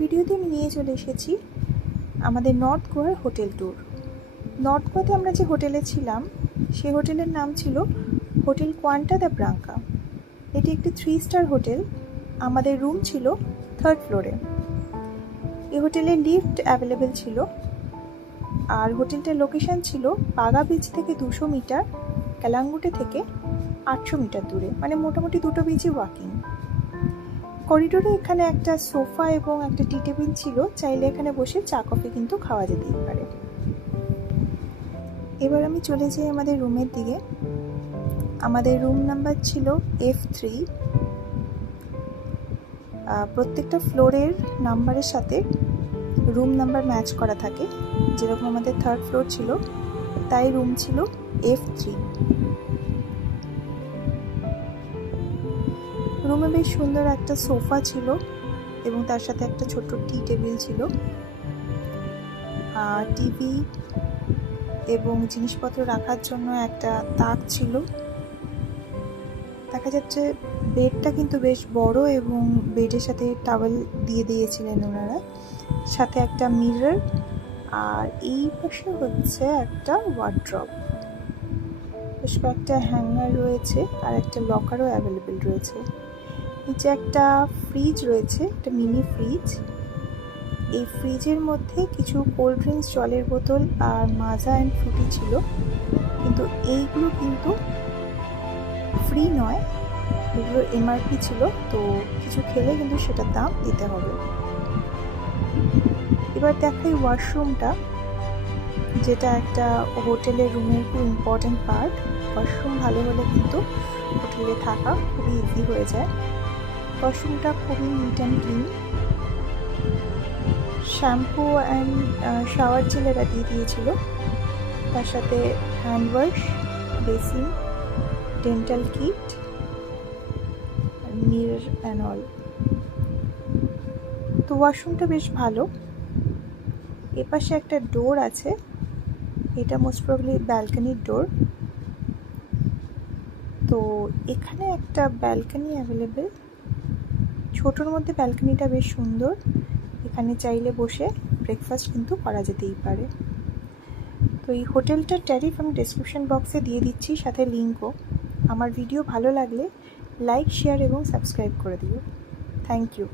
ভিডিওতে আমি নিয়ে চলে এসেছি আমাদের নর্থ গোয়ার হোটেল ট্যুর। নর্থ গোয়াতে আমরা যে হোটেলে ছিলাম সেই হোটেলের নাম ছিল হোটেল কোয়ান্টা দ্য ব্রাঙ্কা। এটি একটি 3 স্টার হোটেল। আমাদের রুম ছিল 3rd ফ্লোরে। এই হোটেলে লিফট অ্যাভেলেবেল ছিল। আর হোটেলটার লোকেশন ছিল বাগা বিচ থেকে 200 মিটার, কালাঙ্গুটে থেকে 800 মিটার দূরে, মানে মোটামুটি দুটো বিচই ওয়াকিং। করিডোরে এখানে একটা সোফা এবং একটা টি টেবিল ছিল, চাইলে এখানে বসে চা কফি কিন্তু খাওয়া যেতেই পারে। এবার আমি চলে যাই আমাদের রুমের দিকে। আমাদের রুম নাম্বার ছিল F3। প্রত্যেকটা ফ্লোরের নাম্বারের সাথে রুম নাম্বার ম্যাচ করা থাকে, যেরকম আমাদের 3rd ফ্লোর ছিল তাই রুম ছিল F3। রুমে বেশ সুন্দর একটা সোফা ছিল এবং তার সাথে একটা ছোট্ট টি টেবিল ছিল, টিভি এবং জিনিসপত্র রাখার জন্য একটা তাক ছিল। দেখা যাচ্ছে বেডটা কিন্তু বেশ বড় এবং বেডের সাথে টাওয়েল দিয়ে দিয়েছিলেন ওনারা, সাথে একটা মিরর। আর এই পাশে হচ্ছে একটা ওয়ার্ড্রপ, বেশ কয়েকটা হ্যাঙ্গার রয়েছে আর একটা লকারও অ্যাভেলেবেল রয়েছে। নিচে একটা ফ্রিজ রয়েছে, একটা মিনি ফ্রিজ। এই ফ্রিজের মধ্যে কিছু কোল্ড ড্রিঙ্কস, জলের বোতল আর মাজা অ্যান্ড ফ্রুটি ছিল, কিন্তু এইগুলো কিন্তু ফ্রি নয়, এগুলোর এমআরপি ছিল, তো কিছু খেলে কিন্তু সেটার দাম দিতে হবে। এবার দেখাই ওয়াশরুমটা, যেটা একটা হোটেলের রুমের খুব ইম্পর্টেন্ট পার্ট। ওয়াশরুম ভালো হলে কিন্তু হোটেলে থাকা খুবই ইজি হয়ে যায়। ওয়াশরুমটা খুবই neat and clean. Shampoo and shower gel এরা দিয়ে দিয়েছিল, তার সাথে hand wash, basin, dental kit, mirror and all. তো ওয়াশরুমটা বেশ ভালো। এপাশে একটা ডোর আছে, এটা মোস্ট প্রবলি ব্যালকনির ডোর। তো এখানে একটা ব্যালকনি অ্যাভেলেবেল, ছোটোর মধ্যে ব্যালকনিটা বেশ সুন্দর। এখানে চাইলে বসে ব্রেকফাস্ট কিন্তু করা যেতেই পারে। তো এই হোটেলটার ট্যারিফ আমি ডেসক্রিপশন বক্সে দিয়ে দিচ্ছি, সাথে লিঙ্কও। আমার ভিডিও ভালো লাগলে লাইক, শেয়ার এবং সাবস্ক্রাইব করে দিও। Thank you.